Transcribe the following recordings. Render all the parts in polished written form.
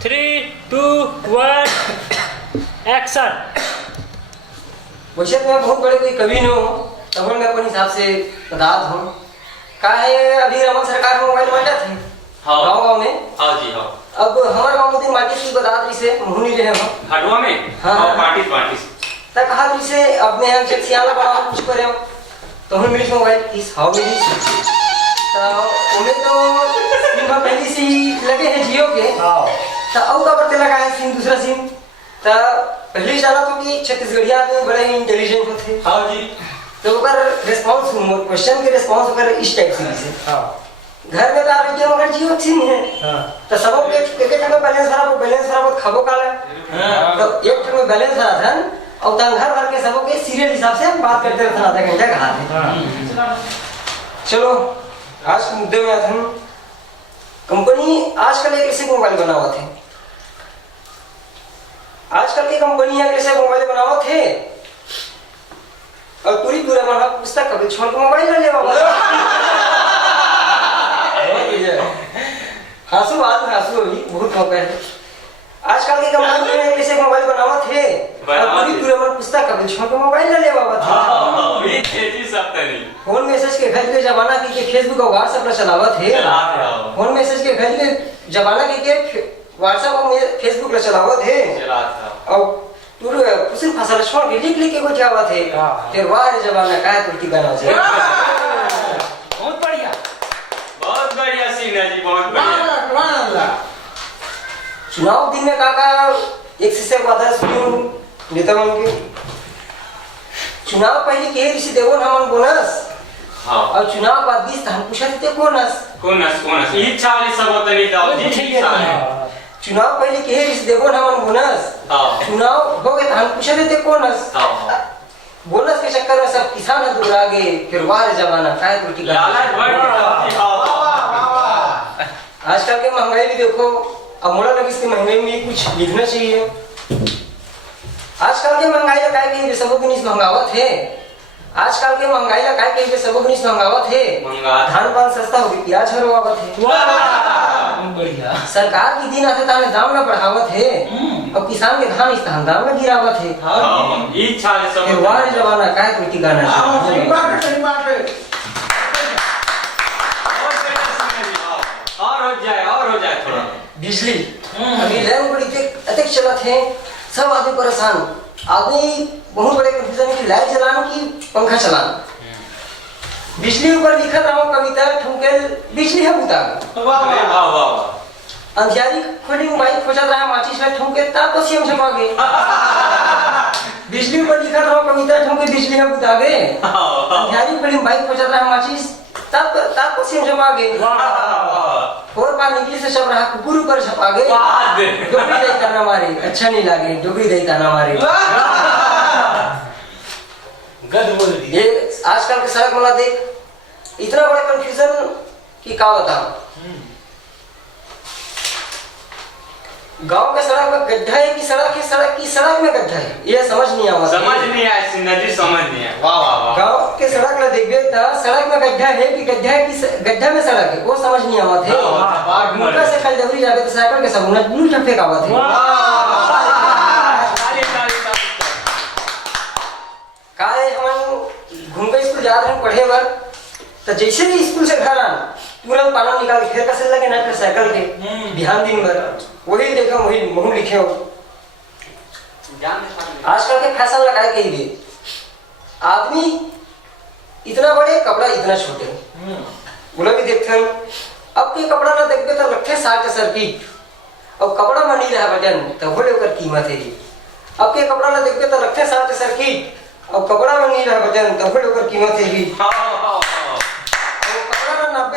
3, 2, 1 action. वैसे तो मैं बहुत बड़े कोई कवि न हूँ, तब मैं अपने हिसाब से बता हूँ। का है अभी रमन सरकार में मोबाइल बांटा थे गाँव गाँव में। हाँ जी हाँ। अब हमारे गाँव में माटी की बता रही से मुहनी रहे हम हटवा में हाँ पार्टी तक कहा रही से अपने हम जब सियाला बड़ा कुछ करे हम तो हम मिली मोबाइल इस हाउ मिली तो उन्हें तो सिम पहली से ही लगे हैं जियो के तो अब का बरते लगा है सिम दूसरा सिम तो पहले जाना तो कि छत्तीसगढ़िया में बड़े ही इंटेलिजेंट होते। हाँ जी। तो ओकर रिस्पांस क्वेश्चन के रिस्पांस ओकर इस टाइप से हां घर में तार के ओकर जियो सिम है हां तो सब के एक में बैलेंस भरा खबो काला तो एक टक में बैलेंस भरा था और तन घर भर के सब के सीरियल हिसाब से बात करते रहते आधा घंटा कहा चलो आज के मुद्दे में आते हैं। कंपनी आजकल एक ऐसे मोबाइल बना हुआ थे आजकल की कंपनियां कैसे मोबाइल बनावत थे और पूरी मना पुस्तक कभी छोड़ के मोबाइल ले बाबा हासू अभी बहुत मौका है। आजकल की कंपनी में कैसे मोबाइल बनावत थे और पूरी मना पुस्तक कभी छोड़ के मोबाइल ले बाबा हां ये तेजी सब तरी फोन मैसेज के घर के जमाना की फेसबुक और व्हाट्सएप चलावत थे फोन मैसेज के घर के जमाना के व्हाट्सएप और फेसबुक ला चलावत है और तू कुछ फसल छोड़ के लिख के कुछ आवत है फिर वाह जमाना का कुर्ती गाना से बहुत बढ़िया सीन है जी बहुत बढ़िया। चुनाव दिन में काका एक से वादा सुनियो नेता मन के चुनाव पहले के ऋषि देवो हमन बोनस हां और चुनाव बाद 20 हम पूछा थे कोनस ई चाली सब तरी दाओ जी चुनाव पहले के ऋषि देवो हमन बोनस चुनाव हो गए हम पूछा थे कोनस बोनस के चक्कर में सब किसान दूर आ गए फिर वार जमाना काय कुर्ती लालच बढ़ आजकल के महंगाई भी देखो अब मोड़ा लगी इसकी महंगाई में कुछ लिखना चाहिए। आजकल के महंगाई का काय के सब के महंगावत है आजकल के महंगाई का काय के सब के महंगावत है धान पान सस्ता हो गई प्याज हरवावत है बढ़िया सरकार की दिन आते ताने दाम ना बढ़ावत है और किसान के धान इस दाम में गिरावत है हां ई चाली सब वार जमाना काय कुर्ती गाना सही बात है और हो जाए थोड़ा बिजली अभी लैंप बड़ी अधिक चलत है सब आदमी परेशान आदमी बहुत बड़े कंफ्यूजन की लाइट जलाना की पंखा चलाना बिजली ऊपर लिखा रहा हूँ कविता ठुमके बिजली है बुता वाह वाह अंधियारी खोली बाइक खोजा रहा माचिस में ठुमके ता तो सीएम छपा गए बिजली ऊपर लिखा रहा हूँ कविता ठुमके बिजली है बुता गए अंधियारी खोली बाइक खोजा रहा माचिस तब तो सीएम छपा गए और बार निकली से सब रहा कुकुर ऊपर छपा गए डोबरी देता ना मारे अच्छा नहीं लगे डोबरी देता ना मारे गद बोल दी ये आजकल के सड़क वाला देख इतना बड़ा कंफ्यूजन कि क्या बताऊं गांव के सड़क में गड्ढा है कि सड़क में गड्ढा है ये समझ नहीं आवा समझ नहीं आया सिंधी समझ नहीं आया वाह वाह वाह गांव के सड़क ला देखबे त सड़क में गड्ढा है कि गड्ढा में सड़क है वो समझ नहीं आवा थे मुंडा से कल जबरी जाके तो साइकिल के सब उल्ट फेंक आवा थे काहे हम घूम के स्कूल जा रहे हैं पढ़े बर तो जैसे भी स्कूल से घर आना तुरंत पालन निकाल के फिर कसे लगे ना साइकिल के बिहान दिन भर वही देखो वही मुंह लिखे हो आजकल के फैशन लगाए के लिए आदमी इतना बड़े कपड़ा इतना छोटे बोला भी देखते हैं अब के कपड़ा ना देखते तो लगते 60 सर्किट और कपड़ा में नहीं रहा वजन तो बोले ओकर कीमत है अब के कपड़ा ना देखते तो लगते 60 सर्किट और कपड़ा में नहीं रहा वजन तो बोले ओकर कीमत है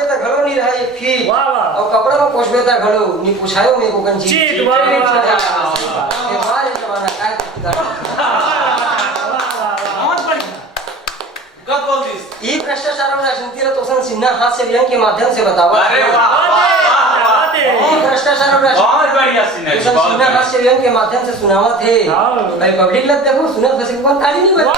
तक घलो नहीं रहा एक फीट और कपड़ा में पोछबे तक घलो नहीं पूछायो मेरे को कंची चीट वाली हमारे जमाना काय बहुत बढ़िया गद बोल दिस ये भ्रष्टाचार और राजनीति रा तोसन सिन्हा हाथ से व्यंग के माध्यम से बतावा अरे वाह ये भ्रष्टाचार और बहुत बढ़िया सीन है सिन्हा हाथ से व्यंग के माध्यम से सुनावा थे भाई पब्लिक लग देखो सुना फसे को ताली नहीं बजा